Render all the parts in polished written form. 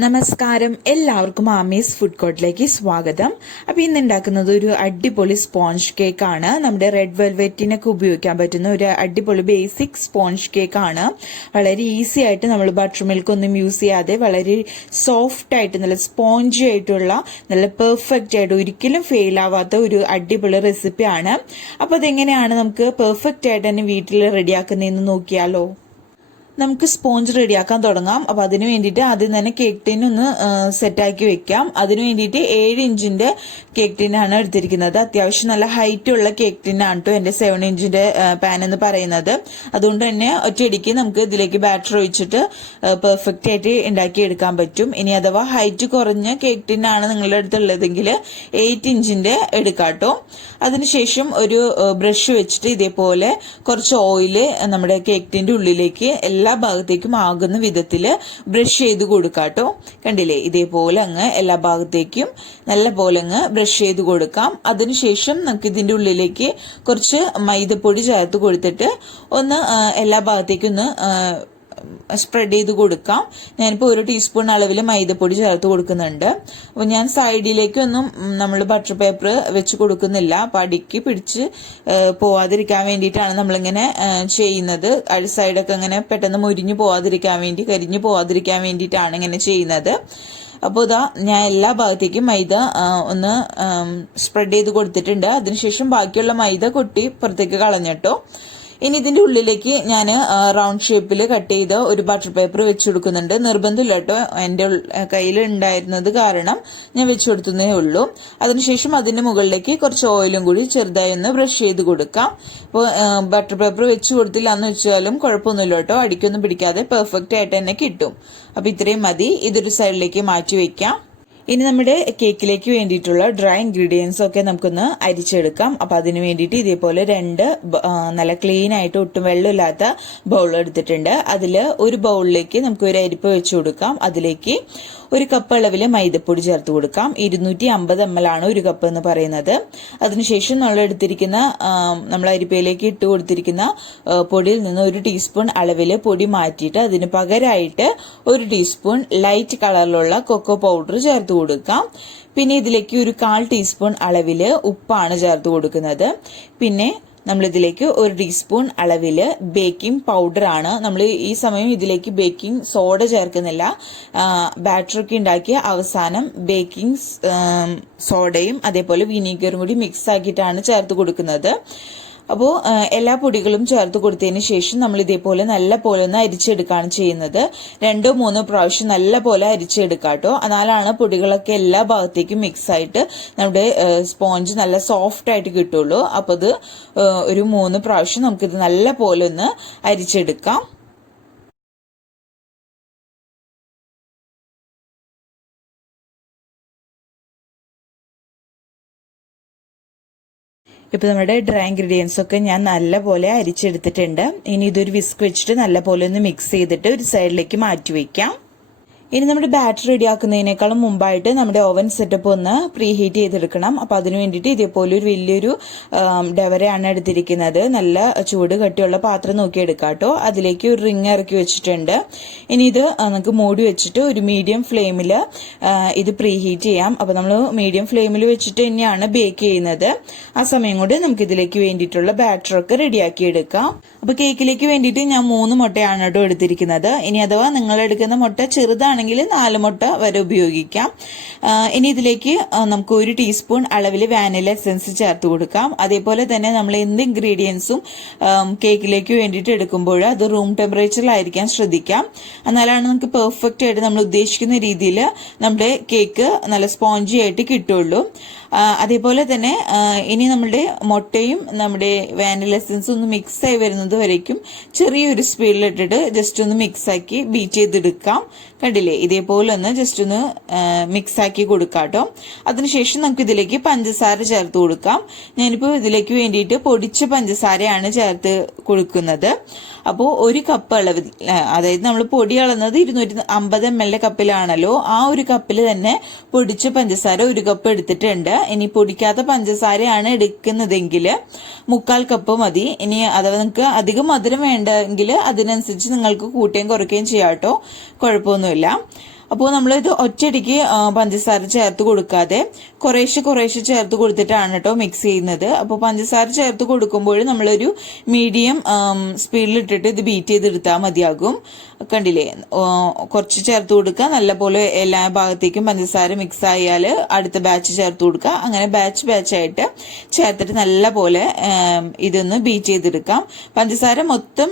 നമസ്കാരം, എല്ലാവർക്കും ആമീസ് ഫുഡ് കോർട്ടിലേക്ക് സ്വാഗതം. അപ്പോൾ ഇന്ന് ഉണ്ടാക്കുന്നത് ഒരു അടിപൊളി സ്പോഞ്ച് കേക്ക് ആണ്. നമ്മുടെ റെഡ് വെൽവെറ്റിനൊക്കെ ഉപയോഗിക്കാൻ പറ്റുന്ന ഒരു അടിപൊളി ബേസിക് സ്പോഞ്ച് കേക്ക് ആണ്. വളരെ ഈസി ആയിട്ട് നമ്മൾ ബട്ടർ മിൽക്ക് ഒന്നും യൂസ് ചെയ്യാതെ വളരെ സോഫ്റ്റ് ആയിട്ട് നല്ല സ്പോഞ്ചി ആയിട്ടുള്ള നല്ല പെർഫെക്റ്റ് ആയിട്ട് ഒരിക്കലും ഫെയിൽ ആവാത്ത ഒരു അടിപൊളി റെസിപ്പിയാണ്. അപ്പോൾ അതെങ്ങനെയാണ് നമുക്ക് പെർഫെക്റ്റ് ആയിട്ട് തന്നെ വീട്ടിൽ റെഡിയാക്കുന്നതെന്ന് നോക്കിയാലോ. നമുക്ക് സ്പോഞ്ച് റെഡിയാക്കാൻ തുടങ്ങാം. അപ്പോൾ അതിന് വേണ്ടിയിട്ട് ആദ്യം തന്നെ കേക്ക് ടിൻ ഒന്ന് സെറ്റാക്കി വെക്കാം. അതിന് വേണ്ടിയിട്ട് 7 ഇഞ്ചിന്റെ കേക്ക് ടിന്നാണ് എടുത്തിരിക്കുന്നത്. അത്യാവശ്യം നല്ല ഹൈറ്റ് ഉള്ള കേക്ക് ടിന്നാണ് കേട്ടോ എൻ്റെ 7 ഇഞ്ചിന്റെ പാൻ എന്ന് പറയുന്നത്. അതുകൊണ്ട് തന്നെ ഒറ്റയടിക്ക് നമുക്ക് ഇതിലേക്ക് ബാറ്റർ ഒഴിച്ചിട്ട് പെർഫെക്റ്റ് ആയിട്ട് ഉണ്ടാക്കിയെടുക്കാൻ പറ്റും. ഇനി അഥവാ ഹൈറ്റ് കുറഞ്ഞ കേക്ക് ടിന്നാണ് നിങ്ങളുടെ അടുത്തുള്ളതെങ്കിൽ 8 ഇഞ്ചിന്റെ എടുക്കാട്ടോ. അതിനുശേഷം ഒരു ബ്രഷ് വെച്ചിട്ട് ഇതേപോലെ കുറച്ച് ഓയില് നമ്മുടെ കേക്ക് ടിന്റെ ഉള്ളിലേക്ക് എല്ലാ ഭാഗത്തേക്കും ആകുന്ന വിധത്തിൽ ബ്രഷ് ചെയ്ത് കൊടുക്കാട്ടോ. കണ്ടില്ലേ, ഇതേപോലെ അങ്ങ് എല്ലാ ഭാഗത്തേക്കും നല്ല പോലെ അങ്ങ് ബ്രഷ് ചെയ്ത് കൊടുക്കാം. അതിനുശേഷം നമുക്ക് ഇതിന്റെ ഉള്ളിലേക്ക് കുറച്ച് മൈദപ്പൊടി ചേർത്ത് കൊടുത്തിട്ട് ഒന്ന് എല്ലാ ഭാഗത്തേക്കും ഒന്ന് സ്പ്രെഡ് ചെയ്ത് കൊടുക്കാം. ഞാനിപ്പോൾ 1 ടീസ്പൂൺ അളവിൽ മൈദപ്പൊടി ചേർത്ത് കൊടുക്കുന്നുണ്ട്. അപ്പോൾ ഞാൻ സൈഡിലേക്കൊന്നും നമ്മൾ ബട്ടർ പേപ്പർ വെച്ച് കൊടുക്കുന്നില്ല. അപ്പം അടിക്ക് പിടിച്ച് പോവാതിരിക്കാൻ വേണ്ടിയിട്ടാണ് നമ്മളിങ്ങനെ ചെയ്യുന്നത്. സൈഡൊക്കെ ഇങ്ങനെ പെട്ടെന്ന് മുരിഞ്ഞു പോവാതിരിക്കാൻ വേണ്ടി, കരിഞ്ഞു പോവാതിരിക്കാൻ വേണ്ടിയിട്ടാണ് ഇങ്ങനെ ചെയ്യുന്നത്. അപ്പോൾ ഇതാ ഞാൻ എല്ലാ ഭാഗത്തേക്കും മൈദ ഒന്ന് സ്പ്രെഡ് ചെയ്ത് കൊടുത്തിട്ടുണ്ട്. അതിനുശേഷം ബാക്കിയുള്ള മൈദ കൊട്ടി പുറത്തേക്ക് കളഞ്ഞിട്ടോ. ഇനി ഇതിന്റെ ഉള്ളിലേക്ക് ഞാൻ റൗണ്ട് ഷേപ്പിൽ കട്ട് ചെയ്ത് ഒരു ബട്ടർ പേപ്പർ വെച്ച് കൊടുക്കുന്നുണ്ട്. നിർബന്ധമില്ല കേട്ടോ, എൻ്റെ കയ്യിൽ ഉണ്ടായിരുന്നത് കാരണം ഞാൻ വെച്ച് കൊടുത്തതേ ഉള്ളൂ. അതിനുശേഷം അതിന്റെ മുകളിലേക്ക് കുറച്ച് ഓയിലും കൂടി ചെറുതായി ഒന്ന് ബ്രഷ് ചെയ്ത് കൊടുക്കാം. ഇപ്പോൾ ബട്ടർ പേപ്പർ വെച്ച് കൊടുത്തില്ല എന്ന് വെച്ചാലും കുഴപ്പമൊന്നുമില്ല കേട്ടോ, അടിക്കൊന്നും പിടിക്കാതെ പെർഫെക്റ്റ് ആയിട്ട് തന്നെ കിട്ടും. അപ്പൊ ഇത്രയും മതി. ഇതൊരു സൈഡിലേക്ക് മാറ്റി വെക്കാം. ഇനി നമ്മുടെ കേക്കിലേക്ക് വേണ്ടിയിട്ടുള്ള ഡ്രൈ ഇൻഗ്രീഡിയൻസ് ഒക്കെ നമുക്കൊന്ന് അരിച്ചെടുക്കാം. അപ്പൊ അതിന് വേണ്ടിയിട്ട് ഇതേപോലെ 2 നല്ല ക്ലീൻ ആയിട്ട് ഒട്ടും വെള്ളമില്ലാത്ത ബൗൾ എടുത്തിട്ടുണ്ട്. അതിൽ ഒരു ബൗളിലേക്ക് നമുക്ക് ഒരു അരിപ്പ വെച്ച് കൊടുക്കാം. അതിലേക്ക് 1 കപ്പ് അളവിൽ മൈദപ്പൊടി ചേർത്ത് കൊടുക്കാം. 250 ml ആണ് 1 കപ്പ് എന്ന് പറയുന്നത്. അതിനുശേഷം നമ്മൾ എടുത്തിരിക്കുന്ന നമ്മൾ അരിപ്പയിലേക്ക് ഇട്ട് കൊടുത്തിരിക്കുന്ന പൊടിയിൽ നിന്ന് 1 ടീസ്പൂൺ അളവിൽ പൊടി മാറ്റിയിട്ട് അതിന് പകരമായിട്ട് 1 ടീസ്പൂൺ ലൈറ്റ് കളറിലുള്ള കൊക്കോ പൗഡർ ചേർത്ത് കൊടുക്കാം. പിന്നെ ഇതിലേക്ക് 1/4 ടീസ്പൂൺ അളവിൽ ഉപ്പാണ് ചേർത്ത് കൊടുക്കുന്നത്. പിന്നെ നമ്മളിതിലേക്ക് 1 ടീസ്പൂൺ അളവില് ബേക്കിംഗ് പൗഡർ ആണ്. നമ്മൾ ഈ സമയം ഇതിലേക്ക് ബേക്കിംഗ് സോഡ ചേർക്കുന്നില്ല. ബാറ്ററൊക്കെ ഉണ്ടാക്കിയ അവസാനം ബേക്കിംഗ് സോഡയും അതേപോലെ വിനീഗറും കൂടി മിക്സ് ആക്കിയിട്ടാണ് ചേർത്ത് കൊടുക്കുന്നത്. അപ്പോൾ എല്ലാ പൊടികളും ചേർത്ത് കൊടുത്തതിന് ശേഷം നമ്മൾ ഇതേപോലെ നല്ല പോലെ ഒന്ന് അരിച്ചെടുക്കുകയാണ് ചെയ്യുന്നത്. 2-3 പ്രാവശ്യം നല്ല പോലെ അരിച്ചെടുക്കാട്ടോ. എന്നാലാണ് പൊടികളൊക്കെ എല്ലാ ഭാഗത്തേക്കും മിക്സ് ആയിട്ട് നമ്മുടെ സ്പോഞ്ച് നല്ല സോഫ്റ്റ് ആയിട്ട് കിട്ടുള്ളൂ. അപ്പോൾ ഇത് ഒരു 3 പ്രാവശ്യം നമുക്കിത് നല്ല പോലെ ഒന്ന് അരിച്ചെടുക്കാം. ഇപ്പൊ നമ്മുടെ ഡ്രൈ ഇൻഗ്രീഡിയൻസ് ഒക്കെ ഞാൻ നല്ല പോലെ അരിച്ചെടുത്തിട്ടുണ്ട്. ഇനി ഇതൊരു വിസ്ക് വെച്ചിട്ട് നല്ല പോലെ ഒന്ന് മിക്സ് ചെയ്തിട്ട് ഒരു സൈഡിലേക്ക് മാറ്റി വെക്കാം. ഇനി നമ്മുടെ ബാറ്റർ റെഡിയാക്കുന്നതിനേക്കാളും മുമ്പായിട്ട് നമ്മുടെ ഓവൻ സെറ്റപ്പ് ഒന്ന് പ്രീ ഹീറ്റ് ചെയ്തെടുക്കണം. അപ്പൊ അതിന് വേണ്ടിയിട്ട് ഇതേപോലെ ഒരു വലിയൊരു ഡവറയാണ് എടുത്തിരിക്കുന്നത്. നല്ല ചൂട് കട്ടിയുള്ള പാത്രം നോക്കി എടുക്കാട്ടോ. അതിലേക്ക് ഒരു റിങ് ഇറക്കി വെച്ചിട്ടുണ്ട്. ഇനി ഇത് നമുക്ക് മൂടി വെച്ചിട്ട് ഒരു മീഡിയം ഫ്ലെയിമിൽ ഇത് പ്രീ ഹീറ്റ് ചെയ്യാം. അപ്പൊ നമ്മൾ മീഡിയം ഫ്ലെയിമിൽ വെച്ചിട്ട് തന്നെയാണ് ബേക്ക് ചെയ്യുന്നത്. ആ സമയം കൊണ്ട് നമുക്ക് ഇതിലേക്ക് വേണ്ടിയിട്ടുള്ള ബാറ്ററൊക്കെ റെഡിയാക്കി എടുക്കാം. അപ്പൊ കേക്കിലേക്ക് വേണ്ടിയിട്ട് ഞാൻ 3 മുട്ടയാണ് കേട്ടോ എടുത്തിരിക്കുന്നത്. ഇനി അഥവാ നിങ്ങൾ എടുക്കുന്ന മുട്ട ചെറുതാണ് 4 മുട്ട വരെ ഉപയോഗിക്കാം. ഇനി ഇതിലേക്ക് നമുക്ക് 1 ടീസ്പൂൺ അളവിൽ വാനില എസൻസ് ചേർത്ത് കൊടുക്കാം. അതേപോലെ തന്നെ നമ്മൾ എന്ത് ഇൻഗ്രീഡിയൻസും കേക്കിലേക്ക് വേണ്ടിയിട്ട് എടുക്കുമ്പോൾ അത് റൂം ടെമ്പറേച്ചറിലായിരിക്കാൻ ശ്രദ്ധിക്കാം. എന്നാലാണ് നമുക്ക് പെർഫെക്റ്റ് ആയിട്ട് നമ്മൾ ഉദ്ദേശിക്കുന്ന രീതിയിൽ നമ്മുടെ കേക്ക് നല്ല സ്പോഞ്ചി ആയിട്ട് കിട്ടുള്ളൂ. അതേപോലെ തന്നെ ഇനി നമ്മുടെ മുട്ടയും നമ്മുടെ വാനില എസൻസും ഒന്ന് മിക്സ് ആയി വരുന്നത് വരയ്ക്കും ചെറിയൊരു സ്പീഡിലിട്ടിട്ട് ജസ്റ്റ് ഒന്ന് മിക്സ് ആക്കി ബീറ്റ് ചെയ്തെടുക്കാം. കണ്ടില്ലേ, ഇതേപോലെ ഒന്ന് ജസ്റ്റ് ഒന്ന് മിക്സ് ആക്കി കൊടുക്കാട്ടോ. അതിനുശേഷം നമുക്ക് ഇതിലേക്ക് പഞ്ചസാര ചേർത്ത് കൊടുക്കാം. ഞാനിപ്പോൾ ഇതിലേക്ക് വേണ്ടിയിട്ട് പൊടിച്ച പഞ്ചസാരയാണ് ചേർത്ത് കൊടുക്കുന്നത്. അപ്പോൾ 1 കപ്പ് അളവ്, അതായത് നമ്മൾ പൊടി അളന്നത് 250 ml കപ്പിലാണല്ലോ, ആ ഒരു കപ്പിൽ തന്നെ പൊടിച്ച പഞ്ചസാര 1 കപ്പ് എടുത്തിട്ടുണ്ട്. ഇനി പൊടിക്കാത്ത പഞ്ചസാരയാണ് എടുക്കുന്നതെങ്കിൽ 1/4 കപ്പ് മതി. ഇനി അഥവാ നിങ്ങൾക്ക് അധികം മധുരം വേണ്ടെങ്കിൽ അതിനനുസരിച്ച് നിങ്ങൾക്ക് കൂട്ടുകയും കുറയ്ക്കുകയും ചെയ്യാട്ടോ, കുഴപ്പമൊന്നുമില്ല. അപ്പോൾ നമ്മളിത് ഒറ്റയടിക്ക് പഞ്ചസാര ചേർത്ത് കൊടുക്കാതെ കുറേശ്ശെ ചേർത്ത് കൊടുത്തിട്ടാണ് കേട്ടോ മിക്സ് ചെയ്യുന്നത്. അപ്പോൾ പഞ്ചസാര ചേർത്ത് കൊടുക്കുമ്പോൾ നമ്മളൊരു മീഡിയം സ്പീഡിൽ ഇട്ടിട്ട് ഇത് ബീറ്റ് ചെയ്തെടുത്താൽ മതിയാകും. കണ്ടില്ലേ, കുറച്ച് ചേർത്ത് കൊടുക്കുക, നല്ലപോലെ എല്ലാ ഭാഗത്തേക്കും പഞ്ചസാര മിക്സ് ആയാൽ അടുത്ത ബാച്ച് ചേർത്ത് കൊടുക്കുക. അങ്ങനെ ബാച്ചായിട്ട് ചേർത്തിട്ട് നല്ല പോലെ ഇതൊന്ന് ബീറ്റ് ചെയ്തെടുക്കാം. പഞ്ചസാര മൊത്തം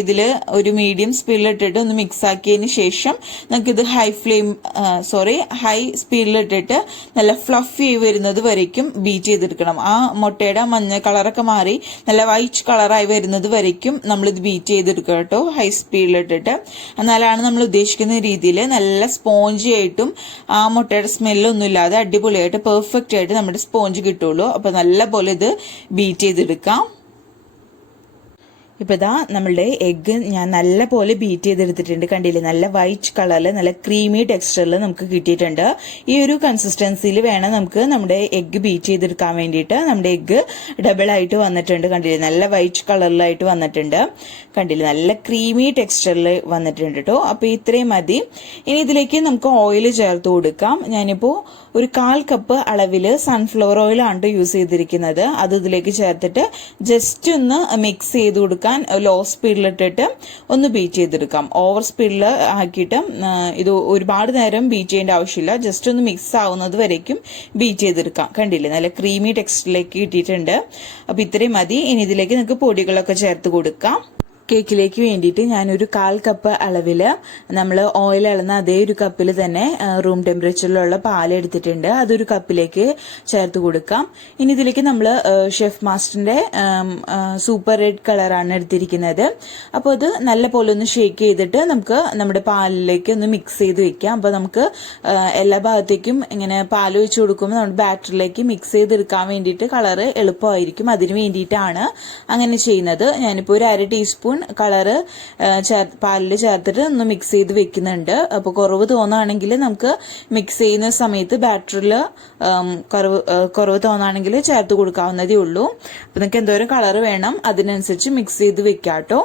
ഇതിൽ ഒരു മീഡിയം സ്പീഡിൽ ഇട്ടിട്ട് ഒന്ന് മിക്സ് ആക്കിയതിന് ശേഷം നമുക്കിത് ഹൈ സ്പീഡിൽ ഇട്ടിട്ട് നല്ല ഫ്ലഫി ആയി വരുന്നത് വരയ്ക്കും ബീറ്റ് ചെയ്തെടുക്കണം. ആ മുട്ടയുടെ മഞ്ഞ കളറൊക്കെ മാറി നല്ല വൈറ്റ് കളറായി വരുന്നത് വരയ്ക്കും നമ്മളിത് ബീറ്റ് ചെയ്തെടുക്കുക കേട്ടോ, ഹൈ സ്പീഡിലിട്ടിട്ട്. എന്നാലാണ് നമ്മൾ ഉദ്ദേശിക്കുന്ന രീതിയിൽ നല്ല സ്പോഞ്ചി ആയിട്ടും ആ മുട്ടയുടെ സ്മെല്ലൊന്നും ഇല്ലാതെ അടിപൊളിയായിട്ട് പെർഫെക്റ്റ് ആയിട്ട് നമ്മുടെ സ്പോഞ്ച് കിട്ടുള്ളൂ. അപ്പൊ നല്ല പോലെ ഇത് ബീറ്റ് ചെയ്തെടുക്കാം. ഇപ്പൊ ഇതാ നമ്മളുടെ എഗ്ഗ് ഞാൻ നല്ല പോലെ ബീറ്റ് ചെയ്തെടുത്തിട്ടുണ്ട്. കണ്ടില്ലേ, നല്ല വൈറ്റ് കളറിൽ നല്ല ക്രീമി ടെക്സ്ചറിൽ നമുക്ക് കിട്ടിയിട്ടുണ്ട്. ഈ ഒരു കൺസിസ്റ്റൻസിയിൽ വേണം നമുക്ക് നമ്മുടെ എഗ്ഗ് ബീറ്റ് ചെയ്തെടുക്കാൻ വേണ്ടിയിട്ട്. നമ്മുടെ എഗ്ഗ് ഡബിൾ ആയിട്ട് വന്നിട്ടുണ്ട്. കണ്ടില്ലേ, നല്ല വൈറ്റ് കളറിലായിട്ട് വന്നിട്ടുണ്ട്. കണ്ടില്ലേ, നല്ല ക്രീമി ടെക്സ്ചറിൽ വന്നിട്ടുണ്ട് കേട്ടോ. അപ്പൊ ഇത്രയും മതി. ഇനി ഇതിലേക്ക് നമുക്ക് ഓയിൽ ചേർത്ത് കൊടുക്കാം. ഞാനിപ്പോ ഒരു 1/4 കപ്പ് അളവില് സൺഫ്ലവർ ഓയിൽ ആണ് യൂസ് ചെയ്തിരിക്കുന്നത്. അത് ഇതിലേക്ക് ചേർത്തിട്ട് ജസ്റ്റ് ഒന്ന് മിക്സ് ചെയ്ത് കൊടുക്കാം. ലോ സ്പീഡിലിട്ടിട്ട് ഒന്ന് ബീറ്റ് ചെയ്തെടുക്കാം. ഓവർ സ്പീഡിൽ ആക്കിയിട്ട് ഇത് ഒരുപാട് നേരം ബീറ്റ് ചെയ്യേണ്ട ആവശ്യമില്ല. ജസ്റ്റ് ഒന്ന് മിക്സ് ആവുന്നത് വരയ്ക്കും ബീറ്റ് ചെയ്തെടുക്കാം. കണ്ടില്ലേ, നല്ല ക്രീമി ടെക്സ്ചറിലേക്ക് കിട്ടിയിട്ടുണ്ട്. അപ്പൊ ഇത്രയും മതി. ഇനി ഇതിലേക്ക് നിങ്ങൾക്ക് പൊടികളൊക്കെ ചേർത്ത് കൊടുക്കാം. കേക്കിലേക്ക് വേണ്ടിയിട്ട് ഞാനൊരു 1/4 കപ്പ് അളവില് നമ്മൾ ഓയിൽ അളന്ന അതേ ഒരു കപ്പിൽ തന്നെ റൂം ടെമ്പറേച്ചറിലുള്ള പാൽ എടുത്തിട്ടുണ്ട്. അതൊരു കപ്പിലേക്ക് ചേർത്ത് കൊടുക്കാം. ഇനി ഇതിലേക്ക് നമ്മൾ ഷെഫ് മാസ്റ്ററിന്റെ സൂപ്പർ റെഡ് കളറാണ് എടുത്തിരിക്കുന്നത്. അപ്പോൾ അത് നല്ല പോലെ ഒന്ന് ഷേക്ക് ചെയ്തിട്ട് നമുക്ക് നമ്മുടെ പാലിലേക്ക് ഒന്ന് മിക്സ് ചെയ്ത് വെക്കാം. അപ്പോൾ നമുക്ക് എല്ലാ ഭാഗത്തേക്കും ഇങ്ങനെ പാൽ ഒഴിച്ച് കൊടുക്കുമ്പോൾ നമ്മുടെ ബാറ്ററിലേക്ക് മിക്സ് ചെയ്തെടുക്കാൻ വേണ്ടിയിട്ട് കളറ് എളുപ്പമായിരിക്കും. അതിന് വേണ്ടിയിട്ടാണ് അങ്ങനെ ചെയ്യുന്നത്. ഞാനിപ്പോൾ ഒരു 1/2 ടീസ്പൂൺ കളറ് പാലിൽ ചേർത്തിട്ട് ഒന്ന് മിക്സ് ചെയ്ത് വെക്കുന്നുണ്ട്. അപ്പോൾ കുറവ് തോന്നുകയാണെങ്കിൽ നമുക്ക് മിക്സ് ചെയ്യുന്ന സമയത്ത് ബാറ്ററിൽ കുറവ് തോന്നുകയാണെങ്കിൽ ചേർത്ത് കൊടുക്കാവുന്നതേ ഉള്ളൂ. അപ്പൊ നിങ്ങൾക്ക് എന്തോരം കളറ് വേണം അതിനനുസരിച്ച് മിക്സ് ചെയ്ത് വെക്കാട്ടോ.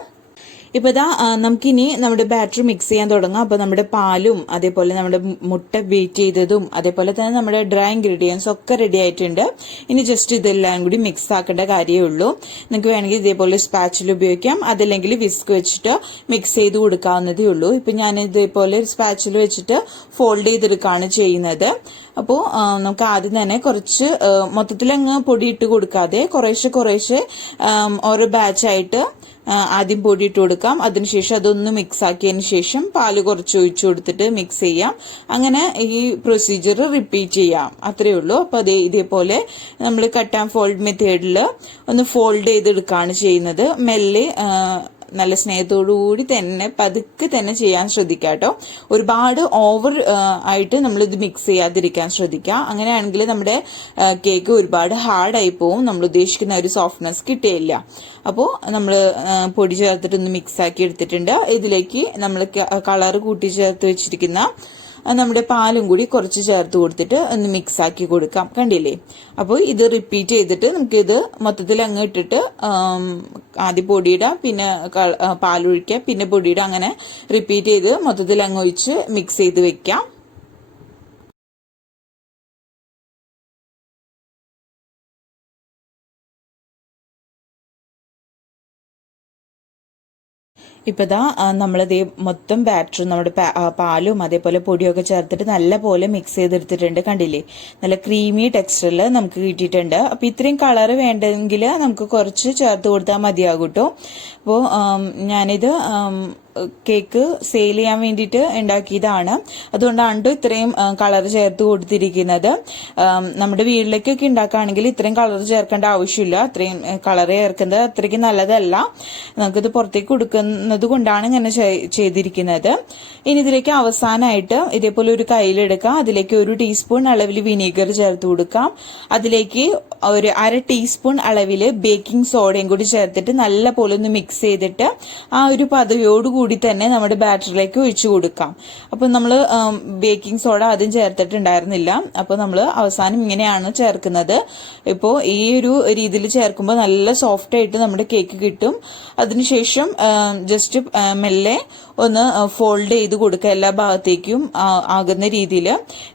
ഇപ്പൊ ഇതാ നമുക്കിനി നമ്മുടെ ബാറ്ററി മിക്സ് ചെയ്യാൻ തുടങ്ങാം. അപ്പൊ നമ്മുടെ പാലും അതേപോലെ നമ്മുടെ മുട്ട ബീറ്റ് ചെയ്തതും അതേപോലെ തന്നെ നമ്മുടെ ഡ്രൈ ഇൻഗ്രീഡിയൻസ് ഒക്കെ റെഡി ആയിട്ടുണ്ട്. ഇനി ജസ്റ്റ് ഇതെല്ലാം കൂടി മിക്സ് ആക്കേണ്ട കാര്യമേ ഉള്ളൂ. നിങ്ങൾക്ക് വേണമെങ്കിൽ ഇതേപോലെ സ്പാച്ചിൽ ഉപയോഗിക്കാം, അതല്ലെങ്കിൽ വിസ്ക് വെച്ചിട്ട് മിക്സ് ചെയ്ത് കൊടുക്കാവുന്നതേ ഉള്ളൂ. ഇപ്പൊ ഞാൻ ഇതേപോലെ സ്പാച്ചിൽ വെച്ചിട്ട് ഫോൾഡ് ചെയ്തെടുക്കുകയാണ് ചെയ്യുന്നത്. അപ്പോൾ നമുക്ക് ആദ്യം തന്നെ കുറച്ച് മൊത്തത്തിലങ്ങ് പൊടി ഇട്ട് കൊടുക്കാതെ കുറേശ്ശെ ഓരോ ബാച്ചായിട്ട് ആദ്യം പൊടി ഇട്ട് കൊടുക്കാം. അതിനുശേഷം അതൊന്ന് മിക്സ് ആക്കിയതിന് ശേഷം പാല് കുറച്ച് ഒഴിച്ചു കൊടുത്തിട്ട് മിക്സ് ചെയ്യാം. അങ്ങനെ ഈ പ്രൊസീജിയർ റിപ്പീറ്റ് ചെയ്യാം. അത്രയേ ഉള്ളൂ. അപ്പൊ ഇതേപോലെ നമ്മൾ കട്ട് ആൻഡ് ഫോൾഡ് മെത്തേഡിൽ ഒന്ന് ഫോൾഡ് ചെയ്തെടുക്കുകയാണ് ചെയ്യുന്നത്. മെല്ലെ നല്ല സ്നേഹത്തോടുകൂടി തന്നെ പതുക്കെ തന്നെ ചെയ്യാൻ ശ്രദ്ധിക്കുക കേട്ടോ. ഒരുപാട് ഓവർ ആയിട്ട് നമ്മളിത് മിക്സ് ചെയ്യാതിരിക്കാൻ ശ്രദ്ധിക്കുക. അങ്ങനെയാണെങ്കിൽ നമ്മുടെ കേക്ക് ഒരുപാട് ഹാർഡായി പോവും, നമ്മൾ ഉദ്ദേശിക്കുന്ന ഒരു സോഫ്റ്റ്നെസ് കിട്ടുകയില്ല. അപ്പോൾ നമ്മൾ പൊടി ചേർത്തിട്ടൊന്ന് മിക്സ് ആക്കി എടുത്തിട്ടുണ്ട്. ഇതിലേക്ക് നമ്മൾ കളർ കൂട്ടി ചേർത്ത് വെച്ചിരിക്കുന്ന നമ്മുടെ പാലും കൂടി കുറച്ച് ചേർത്ത് കൊടുത്തിട്ട് ഒന്ന് മിക്സ് ആക്കി കൊടുക്കാം. കണ്ടില്ലേ? അപ്പോൾ ഇത് റിപ്പീറ്റ് ചെയ്തിട്ട് നമുക്കിത് മൊത്തത്തിൽ അങ്ങ് ഇട്ടിട്ട് ആദ്യം പൊടിയിടാം, പിന്നെ പാലൊഴിക്കുക, പിന്നെ പൊടിയിടാം. അങ്ങനെ റിപ്പീറ്റ് ചെയ്ത് മൊത്തത്തിൽ അങ്ങ് ഒഴിച്ച് മിക്സ് ചെയ്ത് വെക്കാം. ഇപ്പൊ ഇതാ നമ്മളിതേ മൊത്തം ബാറ്ററും നമ്മുടെ പാലും അതേപോലെ പൊടിയൊക്കെ ചേർത്തിട്ട് നല്ല പോലെ മിക്സ് ചെയ്തെടുത്തിട്ടുണ്ട്. കണ്ടില്ലേ? നല്ല ക്രീമി ടെക്സ്ചറിൽ നമുക്ക് കിട്ടിയിട്ടുണ്ട്. അപ്പൊ ഇത്രയും കളറ് വേണ്ടെങ്കിൽ നമുക്ക് കുറച്ച് ചേർത്ത് കൊടുത്താൽ മതിയാകും കേട്ടോ. അപ്പോൾ ഞാനിത് കേക്ക് സെയിൽ ചെയ്യാൻ വേണ്ടിയിട്ട് ഉണ്ടാക്കിയതാണ്. അതുകൊണ്ടാണ് ഇത്രയും കളർ ചേർത്ത് കൊടുത്തിരിക്കുന്നത്. നമ്മുടെ വീട്ടിലേക്കൊക്കെ ഉണ്ടാക്കുകയാണെങ്കിൽ ഇത്രയും കളർ ചേർക്കേണ്ട ആവശ്യമില്ല. അത്രയും കളർ ചേർക്കുന്നത് അത്രയ്ക്ക് നല്ലതല്ല. നമുക്കിത് പുറത്തേക്ക് കൊടുക്കുന്നത് കൊണ്ടാണ് ഇങ്ങനെ ചെയ്തിരിക്കുന്നത്. ഇനി ഇതിലേക്ക് അവസാനമായിട്ട് ഇതേപോലെ ഒരു കയ്യിലെടുക്കാം. അതിലേക്ക് 1 ടീസ്പൂൺ അളവിൽ വിനീഗർ ചേർത്ത് കൊടുക്കാം. അതിലേക്ക് ഒരു 1/2 ടീസ്പൂൺ അളവിൽ ബേക്കിംഗ് സോഡയും കൂടി ചേർത്തിട്ട് നല്ല പോലെ ഒന്ന് മിക്സ് ചെയ്തിട്ട് ആ ഒരു പതയോടുകൂടി കൂടി തന്നെ നമ്മുടെ ബാറ്ററിലേക്ക് ഒഴിച്ചു കൊടുക്കാം. അപ്പോൾ നമ്മൾ ബേക്കിംഗ് സോഡ ആദ്യം ചേർത്തിട്ടുണ്ടായിരുന്നില്ല. അപ്പോൾ നമ്മൾ അവസാനം ഇങ്ങനെയാണ് ചേർക്കുന്നത്. ഇപ്പോൾ ഈ ഒരു രീതിയിൽ ചേർക്കുമ്പോൾ നല്ല സോഫ്റ്റ് ആയിട്ട് നമ്മുടെ കേക്ക് കിട്ടും. അതിനുശേഷം ജസ്റ്റ് മെല്ലെ ഒന്ന് ഫോൾഡ് ചെയ്ത് കൊടുക്കുക, എല്ലാ ഭാഗത്തേക്കും ആകുന്ന രീതിയിൽ.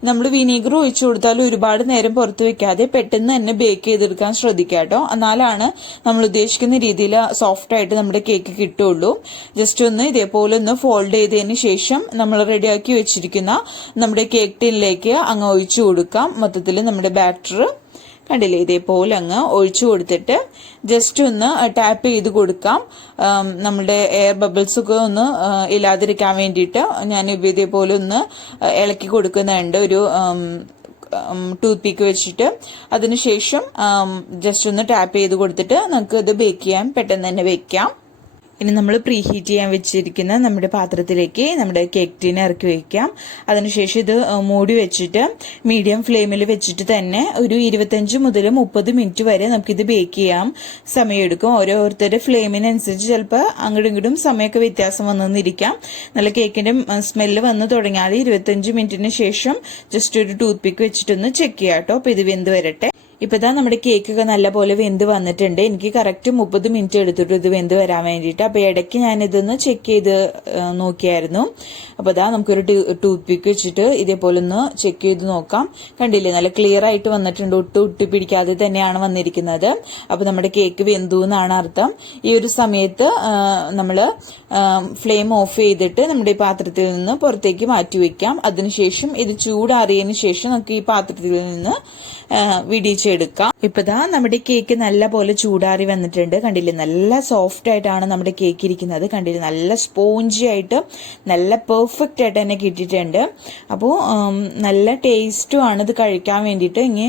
നമ്മൾ വിനീഗർ ഒഴിച്ചു കൊടുത്താൽ ഒരുപാട് നേരം പുറത്ത് വെക്കാതെ പെട്ടെന്ന് തന്നെ ബേക്ക് ചെയ്തെടുക്കാൻ ശ്രദ്ധിക്കുക കേട്ടോ. എന്നാലാണ് നമ്മൾ ഉദ്ദേശിക്കുന്ന രീതിയിൽ സോഫ്റ്റ് ആയിട്ട് നമ്മുടെ കേക്ക് കിട്ടുള്ളൂ. ജസ്റ്റ് ഒന്ന് ഇതേപോലെ ഒന്ന് ഫോൾഡ് ചെയ്തതിന് ശേഷം നമ്മൾ റെഡിയാക്കി വെച്ചിരിക്കുന്ന നമ്മുടെ കേക്ക് ടിന്നിലേക്ക് അങ്ങ് ഒഴിച്ചു കൊടുക്കാം. മൊത്തത്തിൽ നമ്മുടെ ബാറ്റർ കണ്ടില്ലേ, ഇതേപോലെ അങ്ങ് ഒഴിച്ചു കൊടുത്തിട്ട് ജസ്റ്റ് ഒന്ന് ടാപ്പ് ചെയ്ത് കൊടുക്കാം. നമ്മുടെ എയർ ബബിൾസ് ഒക്കെ ഒന്ന് ഇല്ലാതിരിക്കാൻ വേണ്ടിയിട്ട് ഞാൻ ഇതേപോലെ ഒന്ന് ഇളക്കി കൊടുക്കുന്നുണ്ട് ഒരു ടൂത്ത് പീക്ക് വെച്ചിട്ട്. അതിനുശേഷം ജസ്റ്റ് ഒന്ന് ടാപ്പ് ചെയ്ത് കൊടുത്തിട്ട് നമുക്ക് ഇത് ബേക്ക് ചെയ്യാൻ പെട്ടെന്ന് തന്നെ വെക്കാം. ഇനി നമ്മൾ പ്രീ ഹീറ്റ് ചെയ്യാൻ വെച്ചിരിക്കുന്ന നമ്മുടെ പാത്രത്തിലേക്ക് നമ്മുടെ കേക്ക് ടീൻ ഇറക്കി വയ്ക്കാം. അതിനുശേഷം ഇത് മൂടി വെച്ചിട്ട് മീഡിയം ഫ്ലെയിമിൽ വെച്ചിട്ട് തന്നെ ഒരു 25 മുതൽ 30 മിനിറ്റ് വരെ നമുക്കിത് ബേക്ക് ചെയ്യാം. സമയമെടുക്കും. ഓരോരുത്തരുടെ ഫ്ലെയിമിനനുസരിച്ച് ചിലപ്പോൾ അങ്ങോട്ടും ഇങ്ങോട്ടും സമയമൊക്കെ വ്യത്യാസം വന്നിരിക്കാം. നല്ല കേക്കിന്റെ സ്മെല്ല് വന്ന് തുടങ്ങിയാൽ 25 മിനിറ്റിന് ശേഷം ജസ്റ്റ് ഒരു ടൂത്ത് പിക്ക് വെച്ചിട്ടൊന്ന് ചെക്ക് ചെയ്യാം കേട്ടോ. അപ്പോൾ ഇത് വെന്ത് വരട്ടെ. ഇപ്പൊ ഇതാ നമ്മുടെ കേക്കൊക്കെ നല്ലപോലെ വെന്ത് വന്നിട്ടുണ്ട്. എനിക്ക് കറക്റ്റ് 30 മിനിറ്റ് എടുത്തിട്ട് ഇത് വെന്ത് വരാൻ വേണ്ടിയിട്ട്. അപ്പൊ ഇടയ്ക്ക് ഞാൻ ഇതൊന്ന് ചെക്ക് ചെയ്ത് നോക്കിയായിരുന്നു. അപ്പൊ ഇതാ നമുക്കൊരു ടൂത്ത് പിക്ക് വെച്ചിട്ട് ഇതേപോലെ ഒന്ന് ചെക്ക് ചെയ്ത് നോക്കാം. കണ്ടില്ലേ, നല്ല ക്ലിയർ ആയിട്ട് വന്നിട്ടുണ്ട്. ഒട്ടി പിടിക്കാതെ തന്നെയാണ് വന്നിരിക്കുന്നത്. അപ്പൊ നമ്മുടെ കേക്ക് വെന്തു എന്നാണ് അർത്ഥം. ഈ ഒരു സമയത്ത് നമ്മള് ഫ്ലെയിം ഓഫ് ചെയ്തിട്ട് നമ്മുടെ ഈ പാത്രത്തിൽ നിന്ന് പുറത്തേക്ക് മാറ്റി വെക്കാം. അതിനുശേഷം ഇത് ചൂടാറിയതിനു ശേഷം നമുക്ക് ഈ പാത്രത്തിൽ നിന്ന് വിടിച്ചെടുക്കാം. ഇപ്പതാ നമ്മുടെ കേക്ക് നല്ല പോലെ ചൂടാറി വന്നിട്ടുണ്ട്. കണ്ടില്ലേ, നല്ല സോഫ്റ്റ് ആയിട്ടാണ് നമ്മുടെ കേക്ക് ഇരിക്കുന്നത്. കണ്ടില്ലേ, നല്ല സ്പോഞ്ചി ആയിട്ട് നല്ല പെർഫെക്റ്റ് ആയിട്ട് തന്നെ കിട്ടിയിട്ടുണ്ട്. അപ്പോൾ നല്ല ടേസ്റ്റും ആണ് ഇത് കഴിക്കാൻ വേണ്ടിയിട്ട്. ഇനി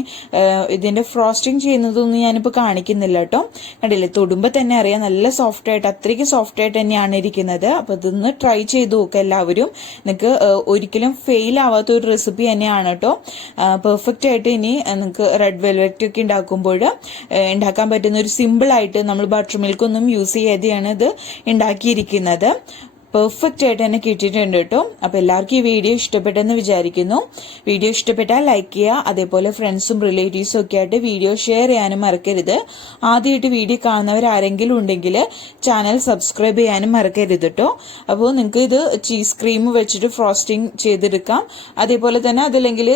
ഇതിന്റെ ഫ്രോസ്റ്റിംഗ് ചെയ്യുന്നതൊന്നും ഞാനിപ്പോൾ കാണിക്കുന്നില്ല കേട്ടോ. കണ്ടില്ലേ, തൊടുമ്പോൾ തന്നെ അറിയാം നല്ല സോഫ്റ്റ് ആയിട്ട്, അത്രയ്ക്ക് സോഫ്റ്റ് ആയിട്ട് തന്നെയാണ് ഇരിക്കുന്നത്. അപ്പൊ ഇതൊന്ന് ട്രൈ ചെയ്ത് നോക്കുക എല്ലാവരും. നിങ്ങൾക്ക് ഒരിക്കലും ഫെയിൽ ആവാത്ത ഒരു റെസിപ്പി തന്നെയാണ് കേട്ടോ. പെർഫെക്റ്റ് ആയിട്ട് ഇനി നിങ്ങൾക്ക് റെഡ് വെൽവെറ്റ് ഒക്കെ ഉണ്ടാക്കുമ്പോൾ ഉണ്ടാക്കാൻ പറ്റുന്ന ഒരു സിമ്പിൾ ആയിട്ട് നമ്മൾ ബട്ടർ മിൽക്ക് ഒന്നും യൂസ് ചെയ്യാതെയാണ് ഇത് ഉണ്ടാക്കിയിരിക്കുന്നത്. പെർഫെക്റ്റ് ആയിട്ട് തന്നെ കിട്ടിയിട്ടുണ്ട് കേട്ടോ. അപ്പൊ എല്ലാവർക്കും ഈ വീഡിയോ ഇഷ്ടപ്പെട്ടെന്ന് വിചാരിക്കുന്നു. വീഡിയോ ഇഷ്ടപ്പെട്ടാൽ ലൈക്ക് ചെയ്യുക. അതേപോലെ ഫ്രണ്ട്സും റിലേറ്റീവ്സും ഒക്കെ ആയിട്ട് വീഡിയോ ഷെയർ ചെയ്യാനും മറക്കരുത്. ആദ്യമായിട്ട് വീഡിയോ കാണുന്നവർ ആരെങ്കിലും ഉണ്ടെങ്കിൽ ചാനൽ സബ്സ്ക്രൈബ് ചെയ്യാനും മറക്കരുത് കേട്ടോ. അപ്പോൾ നിങ്ങൾക്ക് ഇത് ചീസ് ക്രീം വെച്ചിട്ട് ഫ്രോസ്റ്റിംഗ് ചെയ്തെടുക്കാം. അതേപോലെ തന്നെ അതല്ലെങ്കിൽ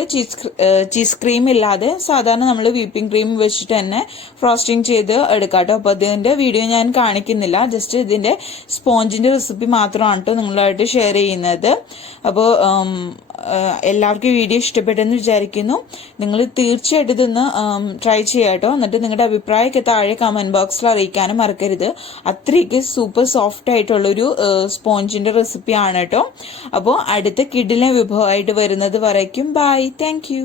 ചീസ് ക്രീം ഇല്ലാതെ സാധാരണ നമ്മൾ വിപ്പിംഗ് ക്രീം വെച്ചിട്ട് തന്നെ ഫ്രോസ്റ്റിംഗ് ചെയ്ത് എടുക്കാം കേട്ടോ. അപ്പൊ അതിന്റെ വീഡിയോ ഞാൻ കാണിക്കുന്നില്ല. ജസ്റ്റ് ഇതിന്റെ സ്പോഞ്ചിന്റെ റെസിപ്പി മാത്രം നിങ്ങളായിട്ട് ഷെയർ ചെയ്യുന്നത്. അപ്പോൾ എല്ലാവർക്കും വീഡിയോ ഇഷ്ടപ്പെട്ടെന്ന് വിചാരിക്കുന്നു. നിങ്ങൾ തീർച്ചയായിട്ടും ഇതൊന്ന് ട്രൈ ചെയ്യാട്ടോ. എന്നിട്ട് നിങ്ങളുടെ അഭിപ്രായമൊക്കെ താഴെ കമന്റ് ബോക്സിൽ അറിയിക്കാനും മറക്കരുത്. അത്രയ്ക്ക് സൂപ്പർ സോഫ്റ്റ് ആയിട്ടുള്ളൊരു സ്പോഞ്ചിന്റെ റെസിപ്പി ആണ് കേട്ടോ. അപ്പോൾ അടുത്ത കിഡിലെ വിഭവമായിട്ട് വരുന്നത് വരയ്ക്കും. Bye, thank U.